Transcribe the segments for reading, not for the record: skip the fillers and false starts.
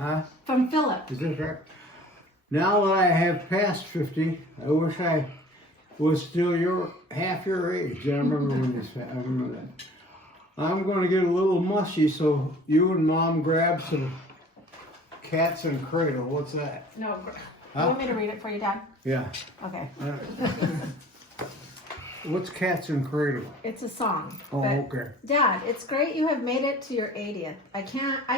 Huh? From Philip. Is this right? Now that I have passed 50, I wish I was still half your age. I remember when you said, I remember that. I'm going to get a little mushy, so you and Mom grab some Cats and Cradle. What's that? No, Huh? you want me to read it for you, Dad? Yeah. Okay. What's Cats and Cradle? It's a song. Oh, but, okay. Dad, it's great you have made it to your 80th. I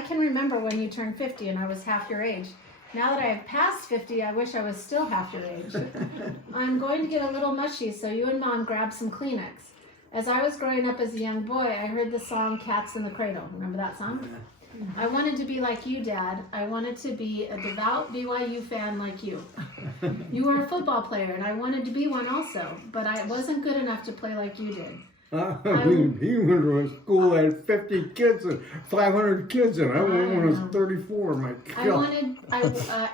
can remember when you turned 50 and I was half your age. Now that I have passed 50, I wish I was still half your age. I'm going to get a little mushy, so you and Mom grab some Kleenex. As I was growing up as a young boy, I heard the song Cats in the Cradle. Remember that song? I wanted to be like you, Dad. I wanted to be a devout BYU fan like you. You were a football player, and I wanted to be one also, but I wasn't good enough to play like you did. I mean, he went to a school that had 50 kids and 500 kids in it. I went when I was 34. My God.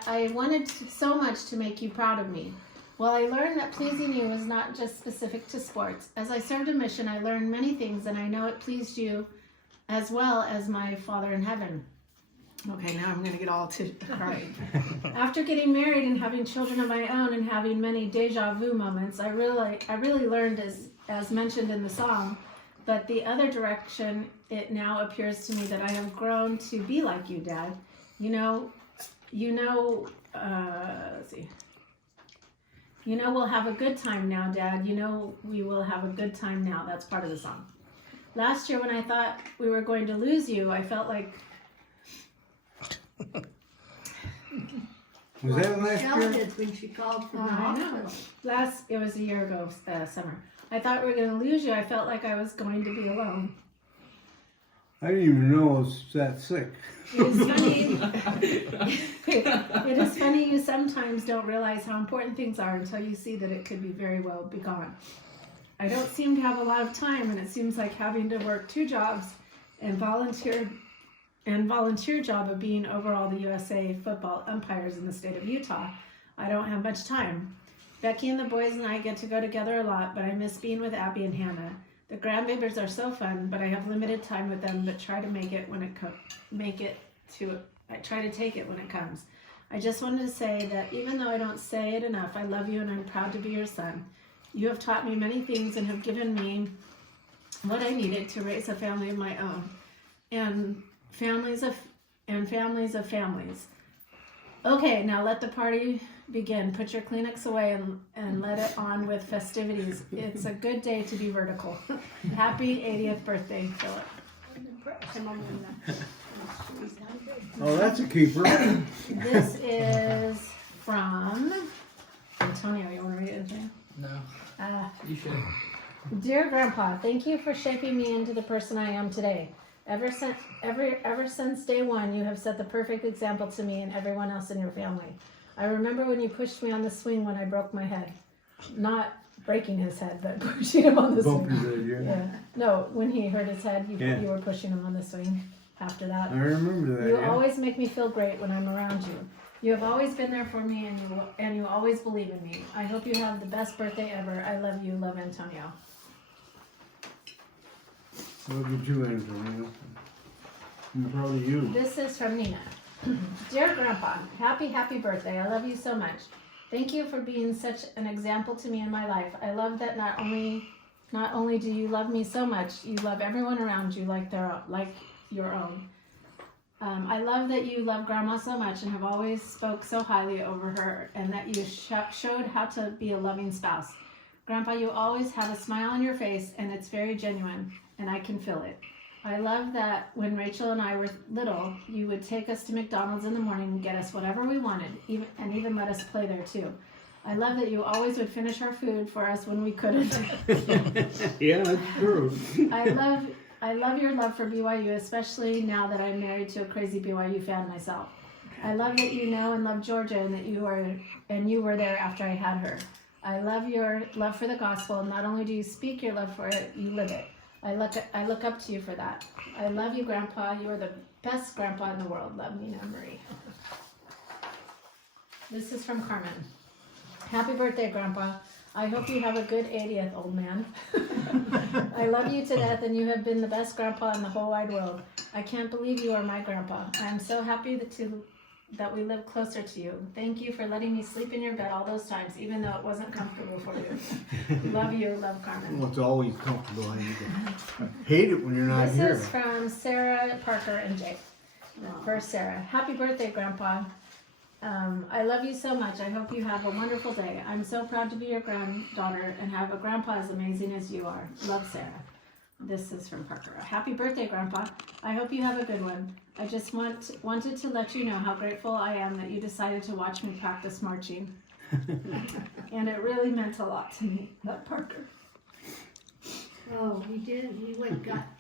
I wanted so much to make you proud of me. Well, I learned that pleasing you is not just specific to sports. As I served a mission, I learned many things, and I know it pleased you as well as my Father in heaven. Okay, now I'm going to get all to crying. After getting married and having children of my own and having many deja vu moments, I really learned, as mentioned in the song, but the other direction, it now appears to me that I have grown to be like you, Dad. Let's see. You know we'll have a good time now, Dad. You know we will have a good time now. That's part of the song. Last year when I thought we were going to lose you, I felt like... Was that last year? When she called from the I know. hospital. It was a year ago, summer. I thought we were going to lose you. I felt like I was going to be alone. I didn't even know I was that sick. It is funny you sometimes don't realize how important things are until you see that it could be very well be gone. I don't seem to have a lot of time, and it seems like having to work 2 jobs and volunteer job of being overall the USA football umpires in the state of Utah. I don't have much time. Becky and the boys and I get to go together a lot, but I miss being with Abby and Hannah. The grandbabies are so fun, but I have limited time with them, but try to make it when it I try to take it when it comes. I just wanted to say that even though I don't say it enough, I love you and I'm proud to be your son. You have taught me many things and have given me what I needed to raise a family of my own, and families of families. Okay, now let the party begin. Put your Kleenex away and let it on with festivities. It's a good day to be vertical. Happy 80th birthday, Philip. Oh, that's a keeper. This is from Antonio. You want to read it, Antonio? No. You should. Dear Grandpa, thank you for shaping me into the person I am today. Ever since day one, you have set the perfect example to me and everyone else in your family. I remember when you pushed me on the swing when I broke my head. Not breaking his head, but pushing him on the Bumped swing. his head, yeah. Yeah. No, when he hurt his head, Yeah. you were pushing him on the swing after that. I remember that. You Yeah. always make me feel great when I'm around you. You have always been there for me, and you always believe in me. I hope you have the best birthday ever. I love you. Love, Antonio. Love you too, Antonio. I'm proud of you. This is from Nina. Dear Grandpa, happy birthday. I love you so much. Thank you for being such an example to me in my life. I love that not only do you love me so much, you love everyone around you like your own. I love that you love Grandma so much and have always spoke so highly over her, and that you showed how to be a loving spouse. Grandpa, you always have a smile on your face, and it's very genuine, and I can feel it. I love that when Rachel and I were little, you would take us to McDonald's in the morning and get us whatever we wanted, even let us play there too. I love that you always would finish our food for us when we couldn't. Yeah, that's true. I love your love for BYU, especially now that I'm married to a crazy BYU fan myself. I love that you know and love Georgia, and that you were there after I had her. I love your love for the gospel. Not only do you speak your love for it, you live it. I look up to you for that. I love you, Grandpa. You are the best grandpa in the world. Love, Nina Marie. This is from Carmen. Happy birthday, Grandpa. I hope you have a good 80th, old man. I love you to death, and you have been the best grandpa in the whole wide world. I can't believe you are my grandpa. I am so happy that we live closer to you. Thank you for letting me sleep in your bed all those times, even though it wasn't comfortable for you. Love you, love Carmen. Well, it's always comfortable. I hate it when you're not This here. is from Sarah, Parker, and Jake. First, Sarah. Happy birthday, Grandpa. I love you so much. I hope you have a wonderful day. I'm so proud to be your granddaughter and have a grandpa as amazing as you are. Love, Sarah. This is from Parker. Happy birthday, Grandpa. I hope you have a good one. I just wanted to let you know how grateful I am that you decided to watch me practice marching. And it really meant a lot to me, that Parker. Oh, he did. He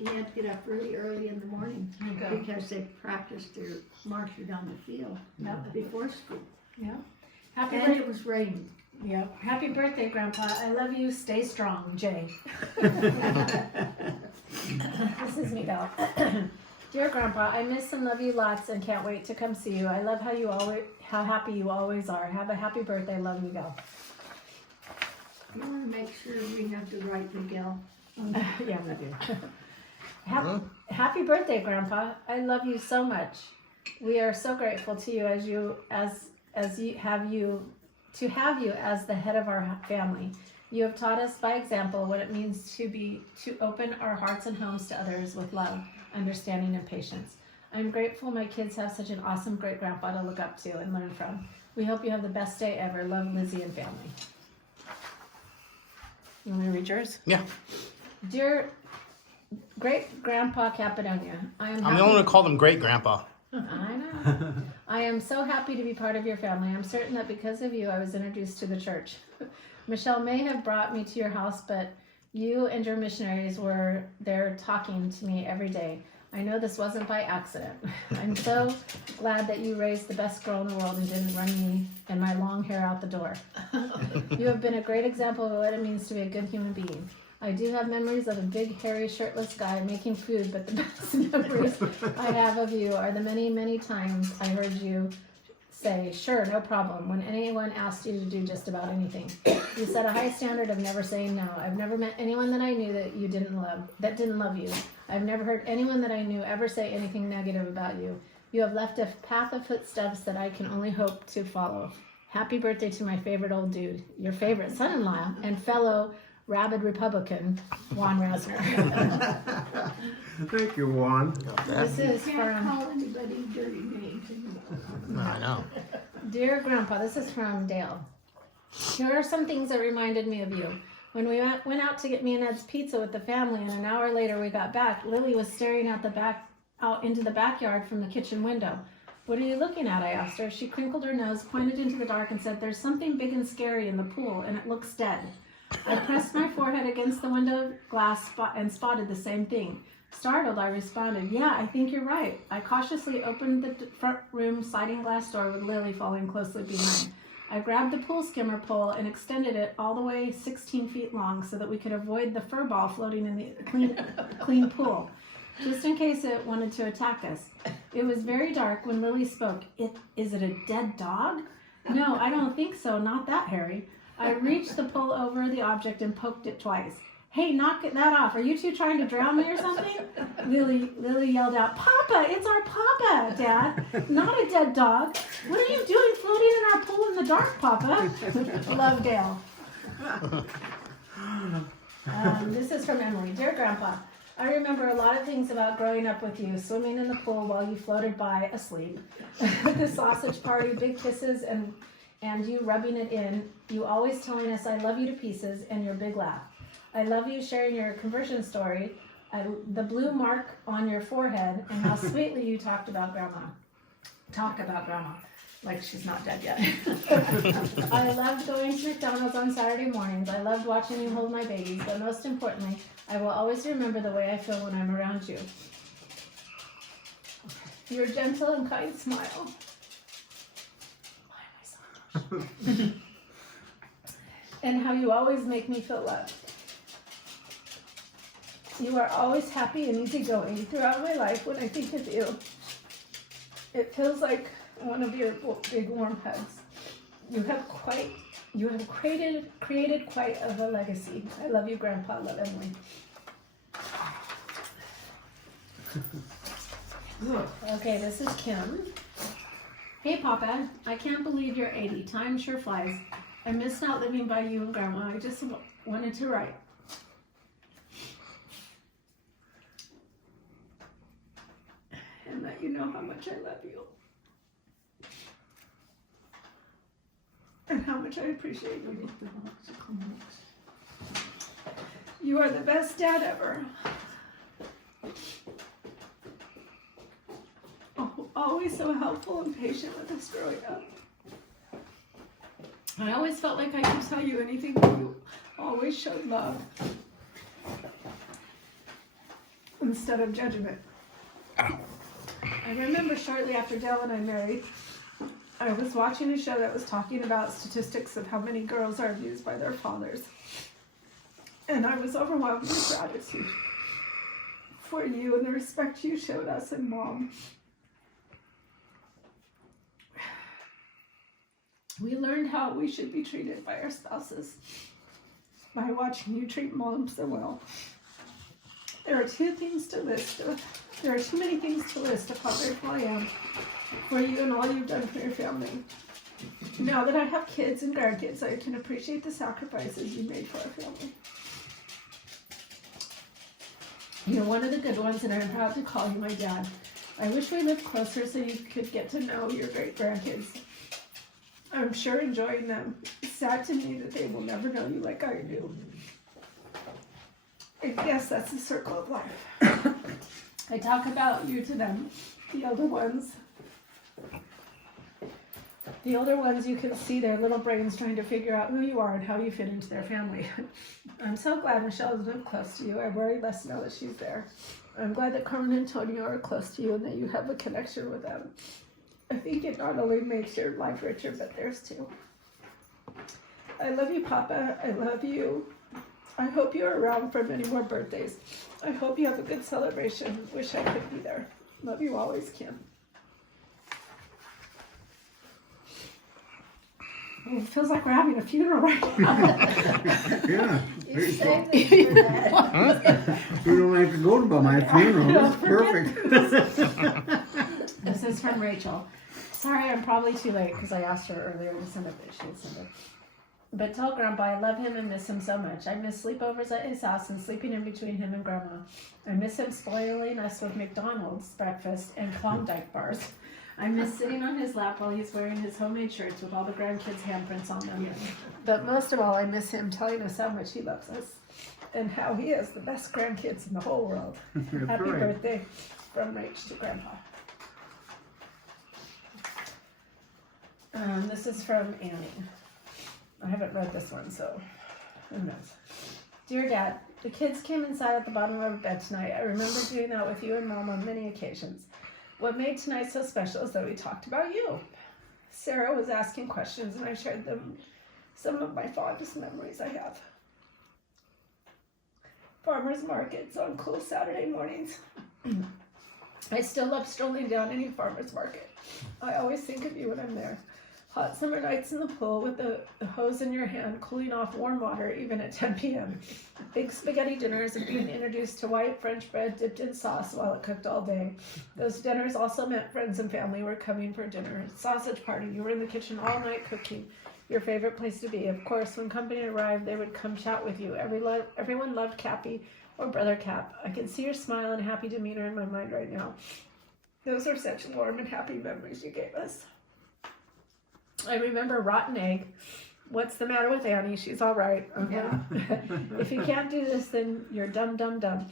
had to get up really early in the morning because they practiced their marching down the field before school. Yeah. Happy And birthday. it was raining. Yeah. Happy birthday, Grandpa. I love you. Stay strong, Jay. This is me, Belle. Dear Grandpa, I miss and love you lots and can't wait to come see you. I love how happy you always are. Have a happy birthday. Love you, Belle. You want to make sure we have the right Miguel. Yeah, we do. Happy birthday, Grandpa. I love you so much. We are so grateful to you as you have you as the head of our family. You have taught us by example what it means to open our hearts and homes to others with love, understanding, and patience. I'm grateful my kids have such an awesome great grandpa to look up to and learn from. We hope you have the best day ever. Love, Lizzie and family. You want me to read yours? Yeah. Dear great grandpa Cappadonia, I'm the only one to call them great grandpa. I know. I am so happy to be part of your family. I'm certain that because of you, I was introduced to the church. Michelle may have brought me to your house, but you and your missionaries were there talking to me every day. I know this wasn't by accident. I'm so glad that you raised the best girl in the world and didn't run me and my long hair out the door. You have been a great example of what it means to be a good human being. I do have memories of a big, hairy, shirtless guy making food, but the best memories I have of you are the many, many times I heard you say, sure, no problem, when anyone asked you to do just about anything. You set a high standard of never saying no. I've never met anyone that I knew that didn't love you. I've never heard anyone that I knew ever say anything negative about you. You have left a path of footsteps that I can only hope to follow. Happy birthday to my favorite old dude, your favorite son-in-law, and fellow rabid Republican, Juan Rasner. Thank you, Juan. This is You can't from call anybody dirty names anymore. I know. Dear Grandpa, this is from Dale. Here are some things that reminded me of you. When we went out to get me and Ed's pizza with the family, and an hour later we got back, Lily was staring out into the backyard from the kitchen window. What are you looking at? I asked her. She crinkled her nose, pointed into the dark, and said, there's something big and scary in the pool, and it looks dead. I pressed my forehead against the window glass and spotted the same thing. Startled, I responded, yeah, I think you're right. I cautiously opened the front room sliding glass door with Lily following closely behind. I grabbed the pool skimmer pole and extended it all the way 16 feet long so that we could avoid the fur ball floating in the clean pool, just in case it wanted to attack us. It was very dark when Lily spoke. Is it a dead dog? No, I don't think so, not that hairy. I reached the pole over the object and poked it twice. Hey, knock that off. Are you two trying to drown me or something? Lily yelled out, Papa, it's our Papa, Dad. Not a dead dog. What are you doing floating in our pool in the dark, Papa? Love, Dale. This is from Emily. Dear Grandpa, I remember a lot of things about growing up with you, swimming in the pool while you floated by asleep, the sausage party, big kisses, and you rubbing it in, you always telling us I love you to pieces, and your big laugh. I love you sharing your conversion story, the blue mark on your forehead, and how sweetly you talk about Grandma, like she's not dead yet. I loved going to McDonald's on Saturday mornings. I loved watching you hold my babies, but most importantly, I will always remember the way I feel when I'm around you. Your gentle and kind smile. And how you always make me feel loved. You are always happy and easygoing throughout my life when I think of you. It feels like one of your big warm hugs. You have created quite of a legacy. I love you, Grandpa. Love, Emily. Okay, this is Kim. Hey, Papa, I can't believe you're 80. Time sure flies. I miss not living by you and Grandma. I just wanted to write. And let you know how much I love you. And how much I appreciate you. You are the best dad ever. Oh, always so helpful and patient with us growing up. I always felt like I could tell you anything, but you always showed love instead of judgment. I remember shortly after Dale and I married, I was watching a show that was talking about statistics of how many girls are abused by their fathers. And I was overwhelmed with gratitude for you and the respect you showed us and Mom. We learned how we should be treated by our spouses by watching you treat Mom so well. There are too many things to list of how grateful I am for you and all you've done for your family. Now that I have kids and grandkids, I can appreciate the sacrifices you made for our family. You're one of the good ones, and I'm proud to call you my dad. I wish we lived closer so you could get to know your great grandkids. I'm sure enjoying them. It's sad to me that they will never know you like I do. I guess that's the circle of life. I talk about you to them, the older ones. The older ones, you can see their little brains trying to figure out who you are and how you fit into their family. I'm so glad Michelle is lived close to you. I worry less now that she's there. I'm glad that Carmen and Antonio are close to you and that you have a connection with them. I think it not only makes your life richer, but theirs too. I love you, Papa. I love you. I hope you're around for many more birthdays. I hope you have a good celebration. Wish I could be there. Love you always, Kim. Oh, it feels like we're having a funeral right now. Yeah. You saved this for that. You don't have to go to my funeral. No, It's perfect. This is from Rachel. Sorry, I'm probably too late because I asked her earlier to send it, but she didn't send it. But tell Grandpa I love him and miss him so much. I miss sleepovers at his house and sleeping in between him and Grandma. I miss him spoiling us with McDonald's breakfast and Klondike bars. I miss sitting on his lap while he's wearing his homemade shirts with all the grandkids' handprints on them. But most of all, I miss him telling us how much he loves us and how he has the best grandkids in the whole world. Happy right. birthday from Rach to Grandpa. This is from Annie. I haven't read this one, so who knows. Dear Dad, the kids came inside at the bottom of our bed tonight. I remember doing that with you and Mom on many occasions. What made tonight so special is that we talked about you. Sarah was asking questions and I shared them some of my fondest memories I have. Farmers markets on cool Saturday mornings. I still love strolling down any farmer's market. I always think of you when I'm there. Hot summer nights in the pool with the hose in your hand, cooling off warm water even at 10 p.m. Big spaghetti dinners and being introduced to white French bread dipped in sauce while it cooked all day. Those dinners also meant friends and family were coming for dinner. Sausage party, you were in the kitchen all night cooking. Your favorite place to be. Of course, when company arrived, they would come chat with you. Everyone loved Cappy or Brother Capp. I can see your smile and happy demeanor in my mind right now. Those are such warm and happy memories you gave us. I remember rotten egg. What's the matter with Annie? She's all right. Yeah. If you can't do this, then you're dumb, dumb, dumb.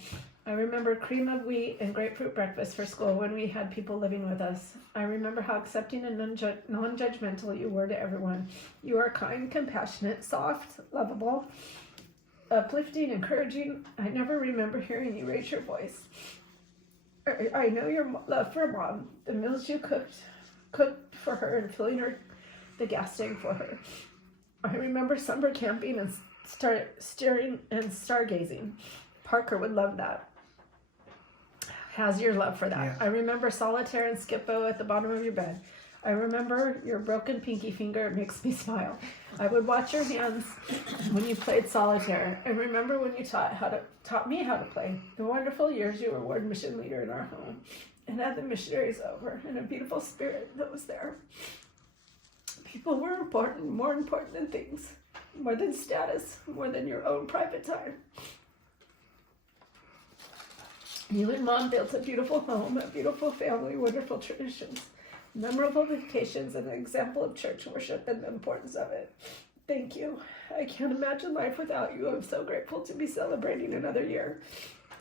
I remember cream of wheat and grapefruit breakfast for school when we had people living with us. I remember how accepting and non-judgmental you were to everyone. You are kind, compassionate, soft, lovable, uplifting, encouraging. I never remember hearing you raise your voice. I know your love for Mom, the meals you cooked for her and filling the gas tank for her. I remember summer camping and staring and stargazing. Parker would love that. Has your love for that. Yeah. I remember solitaire and skippo at the bottom of your bed. I remember your broken pinky finger. It makes me smile. I would watch your hands when you played solitaire. I remember when you taught me how to play. The wonderful years you were ward mission leader in our home. and had the missionaries over, and a beautiful spirit that was there. People were important, more important than things, more than status, more than your own private time. You and Mom built a beautiful home, a beautiful family, wonderful traditions, memorable vacations, and an example of church worship and the importance of it. Thank you. I can't imagine life without you. I'm so grateful to be celebrating another year.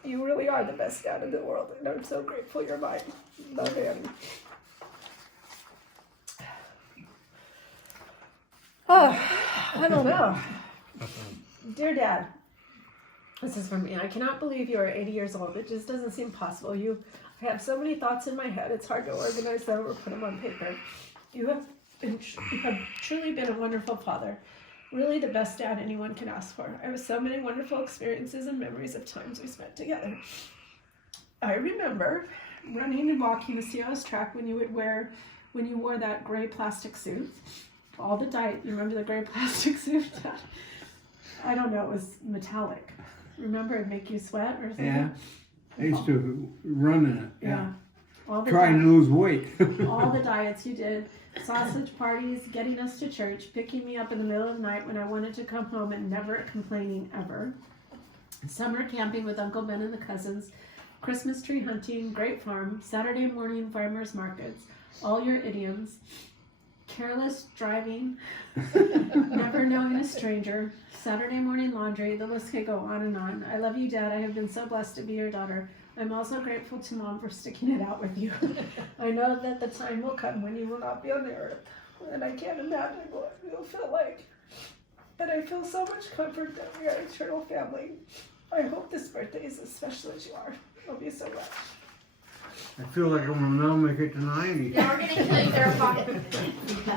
You really are the best dad in the world, and I'm so grateful you're mine. Love, Annie. Oh, I don't know. Dear Dad, this is from me. I cannot believe you are 80 years old. It just doesn't seem possible. I have so many thoughts in my head. It's hard to organize them or put them on paper. You have truly been a wonderful father. Really the best dad anyone can ask for. I have so many wonderful experiences and memories of times we spent together. I remember running and walking the COS track when you wore that gray plastic suit. All the diet. You remember the gray plastic suit? I don't know. It was metallic. Remember it'd make you sweat or something? Yeah. I used to run in it. Yeah. Trying to lose weight. All the diets you did. Sausage parties, getting us to church, picking me up in the middle of the night when I wanted to come home and never complaining ever. Summer camping with Uncle Ben and the cousins. Christmas tree hunting, Great Farm, Saturday morning farmers markets. All your idioms. Careless driving, never knowing a stranger, Saturday morning laundry, the list could go on and on. I love you, Dad. I have been so blessed to be your daughter. I'm also grateful to Mom for sticking it out with you. I know that the time will come when you will not be on the earth, and I can't imagine what you'll feel like. But I feel so much comfort that we are an eternal family. I hope this birthday is as special as you are. Love you so much. I feel like I'm gonna now make it to 90. Yeah, we're gonna kill you there, pocket. Wait, I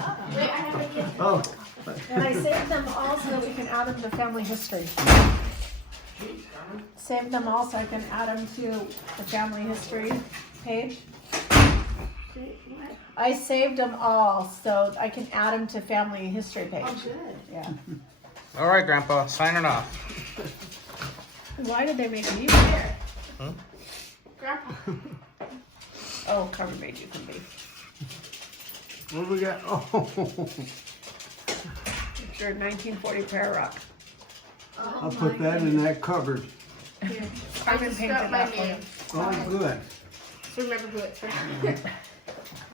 have to get. Oh, And I saved them all so that we can add them to family history. Save them all so I can add them to the family history page. I saved them all so I can add them to family history page. Oh, good. Yeah. All right, Grandpa, signing off. Why did they make me there? Grandpa. Oh, Carmen made you some beef. what do we got? Oh, It's your 1940 prayer rock. I'll put that in that cupboard. Carmen just painted got my that for name. me. Oh, good. So remember who it's from.